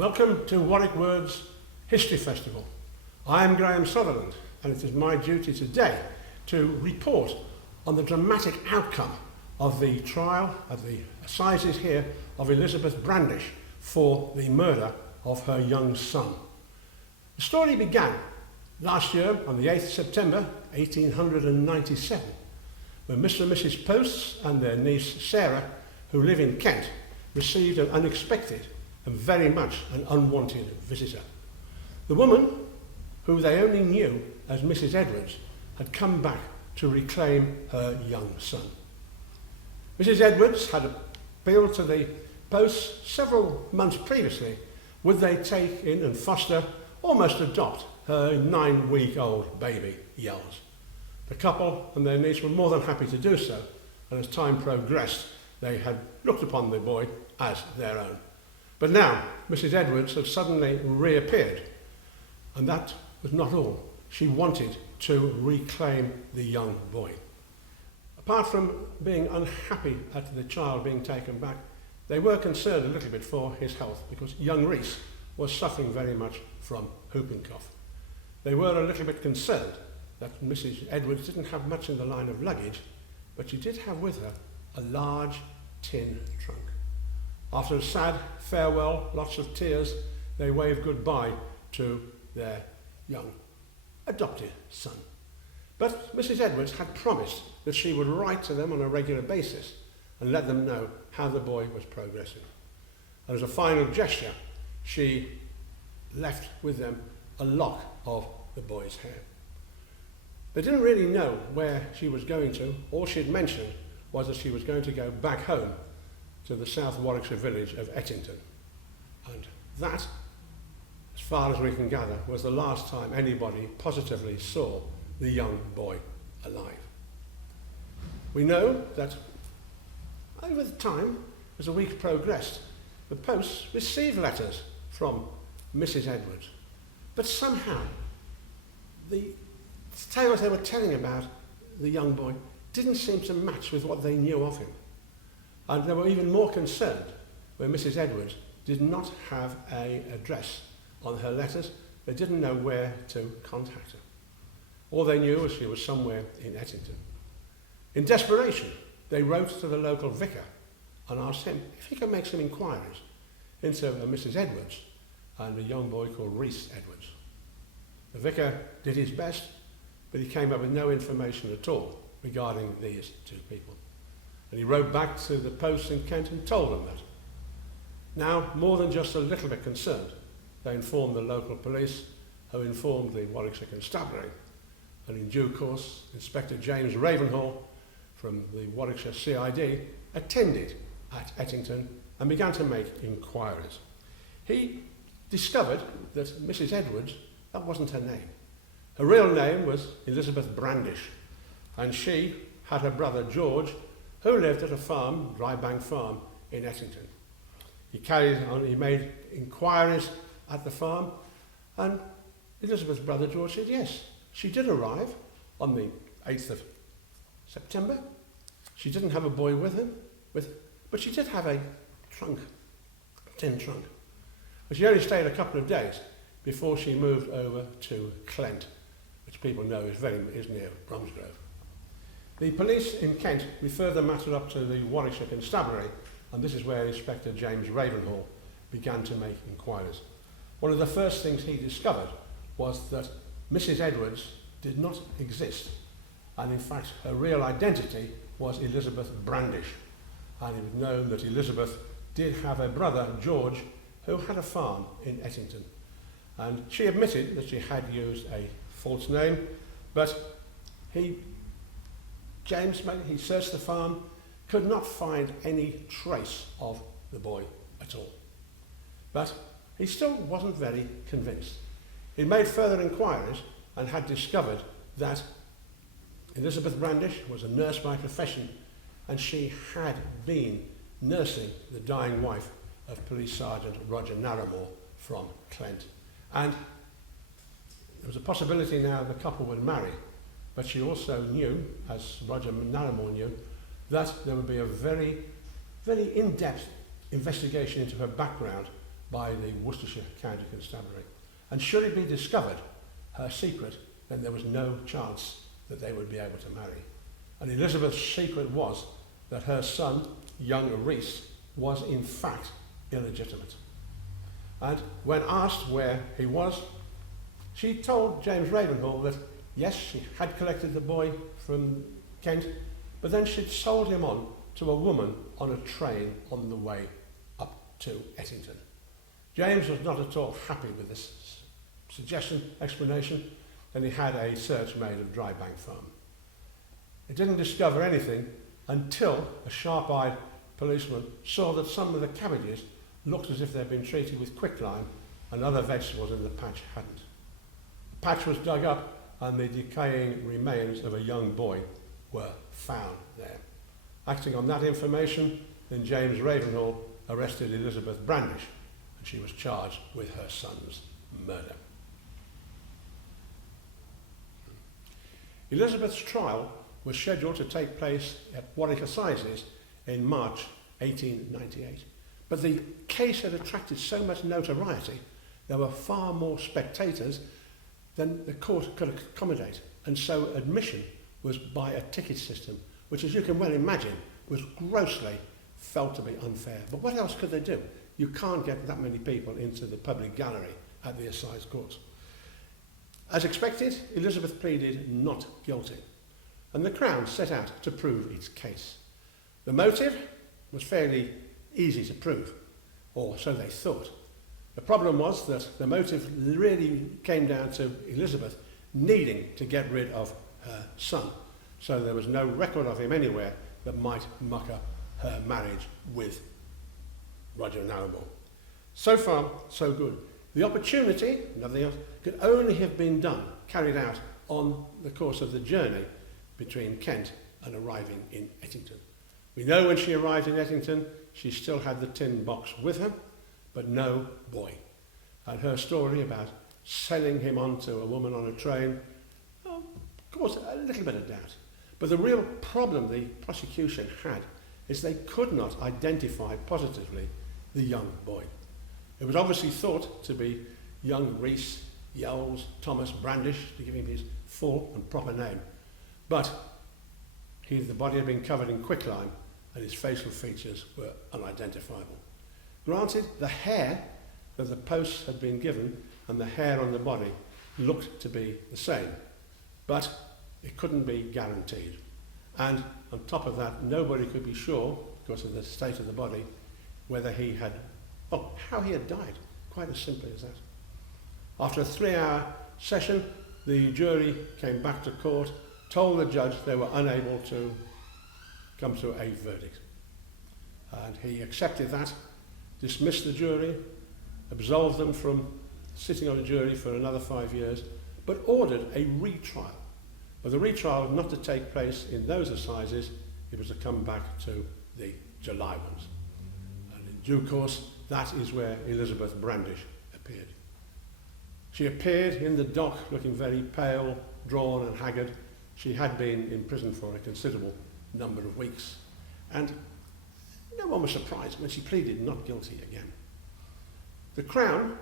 Welcome to Warwick Words History Festival. I am Graham Sutherland, and it is my duty today to report on the dramatic outcome of the trial at the assizes here of Elizabeth Brandish for the murder of her young son. The story began last year on the 8th September 1897 when Mr. and Mrs. Posts and their niece Sarah, who live in Kent, received an unexpected and very much an unwanted visitor. The woman, who they only knew as Mrs. Edwards, had come back to reclaim her young son. Mrs. Edwards had appealed to the Posts several months previously would they take in and foster, almost adopt, her 9-week-old baby, Yells. The couple and their niece were more than happy to do so, and as time progressed, they had looked upon the boy as their own. But now, Mrs. Edwards had suddenly reappeared, and that was not all. She wanted to reclaim the young boy. Apart from being unhappy at the child being taken back, they were concerned a little bit for his health because young Rees was suffering very much from whooping cough. They were a little bit concerned that Mrs. Edwards didn't have much in the line of luggage, but she did have with her a large tin trunk. After a sad farewell, lots of tears, they waved goodbye to their young adopted son. But Mrs. Edwards had promised that she would write to them on a regular basis and let them know how the boy was progressing. And as a final gesture, she left with them a lock of the boy's hair. They didn't really know where she was going to. All she had mentioned was that she was going to go back home to the South Warwickshire village of Ettington. And that, as far as we can gather, was the last time anybody positively saw the young boy alive. We know that over the time, as the week progressed, the Posts received letters from Mrs. Edwards. But somehow, the tales they were telling about the young boy didn't seem to match with what they knew of him. And they were even more concerned when Mrs. Edwards did not have an address on her letters. They didn't know where to contact her. All they knew was she was somewhere in Ettington. In desperation, they wrote to the local vicar and asked him if he could make some inquiries into Mrs. Edwards and a young boy called Rees Edwards. The vicar did his best, but he came up with no information at all regarding these two people. And he wrote back to the Posts in Kent and told them that. Now, more than just a little bit concerned, they informed the local police, who informed the Warwickshire Constabulary, and in due course, Inspector James Ravenhall from the Warwickshire CID attended at Ettington and began to make inquiries. He discovered that Mrs. Edwards, that wasn't her name. Her real name was Elizabeth Brandish, and she had her brother George, who lived at a farm, Drybank Farm, in Ettington. He made inquiries at the farm, and Elizabeth's brother George said yes, she did arrive on the 8th of September. She didn't have a boy with him, but she did have a tin trunk. But she only stayed a couple of days before she moved over to Clent, which people know is near Bromsgrove. The police in Kent referred the matter up to the Warwickshire Constabulary, and this is where Inspector James Ravenhall began to make inquiries. One of the first things he discovered was that Mrs. Edwards did not exist, and in fact her real identity was Elizabeth Brandish, and it was known that Elizabeth did have a brother, George, who had a farm in Ettington. And she admitted that she had used a false name, but he searched the farm, could not find any trace of the boy at all. But he still wasn't very convinced. He made further inquiries and had discovered that Elizabeth Brandish was a nurse by profession, and she had been nursing the dying wife of Police Sergeant Roger Narramore from Clent. And there was a possibility now the couple would marry, but she also knew, as Roger Narramore knew, that there would be a very, very in-depth investigation into her background by the Worcestershire County Constabulary. And should it be discovered, her secret, then there was no chance that they would be able to marry. And Elizabeth's secret was that her son, young Rees, was in fact illegitimate. And when asked where he was, she told James Ravenhall that yes, she had collected the boy from Kent, but then she'd sold him on to a woman on a train on the way up to Ettington. James was not at all happy with this explanation, and he had a search made of Drybank Farm. It didn't discover anything until a sharp-eyed policeman saw that some of the cabbages looked as if they'd been treated with quicklime and other vegetables in the patch hadn't. The patch was dug up and the decaying remains of a young boy were found there. Acting on that information, then James Ravenhall arrested Elizabeth Brandish, and she was charged with her son's murder. Elizabeth's trial was scheduled to take place at Warwickshire Assizes in March 1898. But the case had attracted so much notoriety, there were far more spectators than the court could accommodate, and so admission was by a ticket system, which, as you can well imagine, was grossly felt to be unfair. But what else could they do? You can't get that many people into the public gallery at the assize courts. As expected, Elizabeth pleaded not guilty, and the Crown set out to prove its case. The motive was fairly easy to prove, or so they thought. The problem was that the motive really came down to Elizabeth needing to get rid of her son, so there was no record of him anywhere that might muck up her marriage with Roger Narramore. So far, so good. The opportunity, nothing else, could only have been carried out on the course of the journey between Kent and arriving in Ettington. We know when she arrived in Ettington, she still had the tin box with her, but no boy. And her story about selling him on to a woman on a train, well, caused a little bit of doubt. But the real problem the prosecution had is they could not identify positively the young boy. It was obviously thought to be young Rees Yells Thomas Brandish, to give him his full and proper name. But the body had been covered in quicklime and his facial features were unidentifiable. Granted, the hair that the posts had been given and the hair on the body looked to be the same, but it couldn't be guaranteed. And on top of that, nobody could be sure, because of the state of the body, whether he had, how he had died, quite as simply as that. After a 3-hour session, the jury came back to court, told the judge they were unable to come to a verdict. And he accepted that, dismissed the jury, absolved them from sitting on a jury for another 5 years, but ordered a retrial. But the retrial was not to take place in those assizes, it was to come back to the July ones. And in due course, that is where Elizabeth Brandish appeared. She appeared in the dock looking very pale, drawn and haggard. She had been in prison for a considerable number of weeks. And no one was surprised when she pleaded not guilty again. The Crown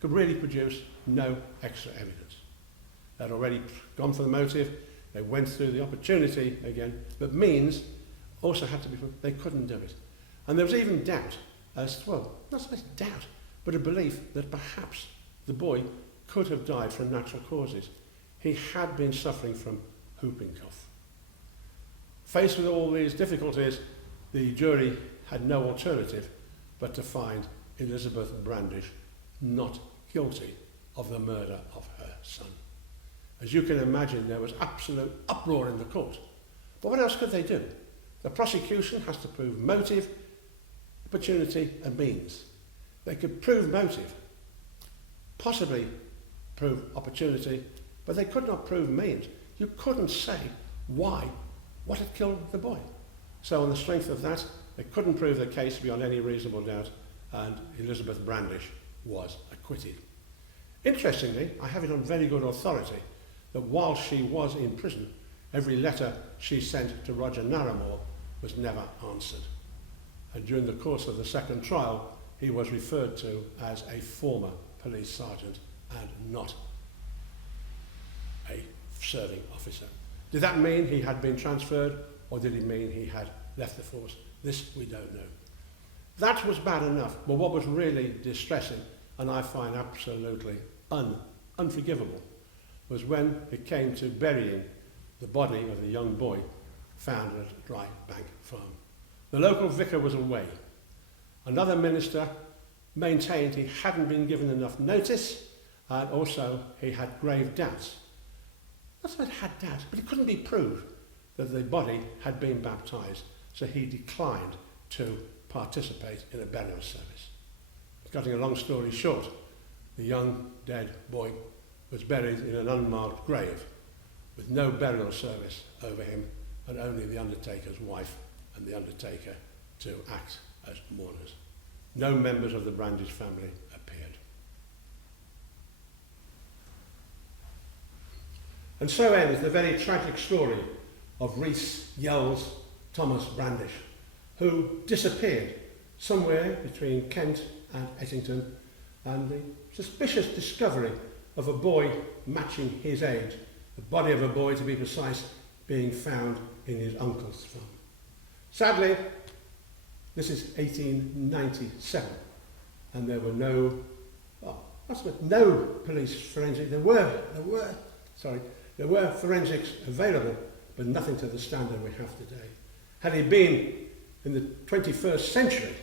could really produce no extra evidence. They'd already gone for the motive, they went through the opportunity again, but means also had to be, they couldn't do it. And there was even doubt as to, well, not so much doubt, but a belief that perhaps the boy could have died from natural causes. He had been suffering from whooping cough. Faced with all these difficulties, the jury had no alternative but to find Elizabeth Brandish not guilty of the murder of her son. As you can imagine, there was absolute uproar in the court. But what else could they do? The prosecution has to prove motive, opportunity and means. They could prove motive, possibly prove opportunity, but they could not prove means. You couldn't say why, what had killed the boy. So on the strength of that, they couldn't prove the case beyond any reasonable doubt, and Elizabeth Brandish was acquitted. Interestingly, I have it on very good authority that while she was in prison, every letter she sent to Roger Narramore was never answered. And during the course of the second trial, he was referred to as a former police sergeant and not a serving officer. Did that mean he had been transferred, or did it mean he had left the force? This we don't know. That was bad enough, but what was really distressing, and I find absolutely unforgivable, was when it came to burying the body of the young boy found at Dry Bank Farm. The local vicar was away. Another minister maintained he hadn't been given enough notice, and also he had grave doubts. Not that he had doubts, but it couldn't be proved that the body had been baptised, so he declined to participate in a burial service. Cutting a long story short, the young dead boy was buried in an unmarked grave with no burial service over him and only the undertaker's wife and the undertaker to act as mourners. No members of the Brandish family appeared. And so ends the very tragic story of Rees Thomas Brandish, who disappeared somewhere between Kent and Ettington, and the suspicious discovery of a boy matching his age, the body of a boy to be precise, being found in his uncle's farm. Sadly, this is 1897, and there were no police forensics. There were forensics available, but nothing to the standard we have today. Had he been in the 21st century,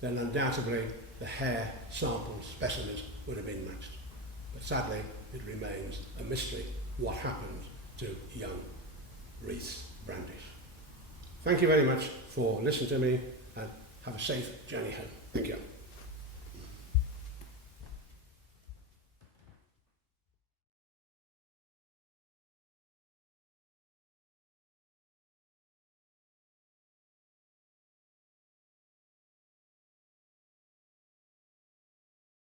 then undoubtedly the hair sample specimens would have been matched. But sadly, it remains a mystery what happened to young Rees Brandish. Thank you very much for listening to me, and have a safe journey home. Thank you.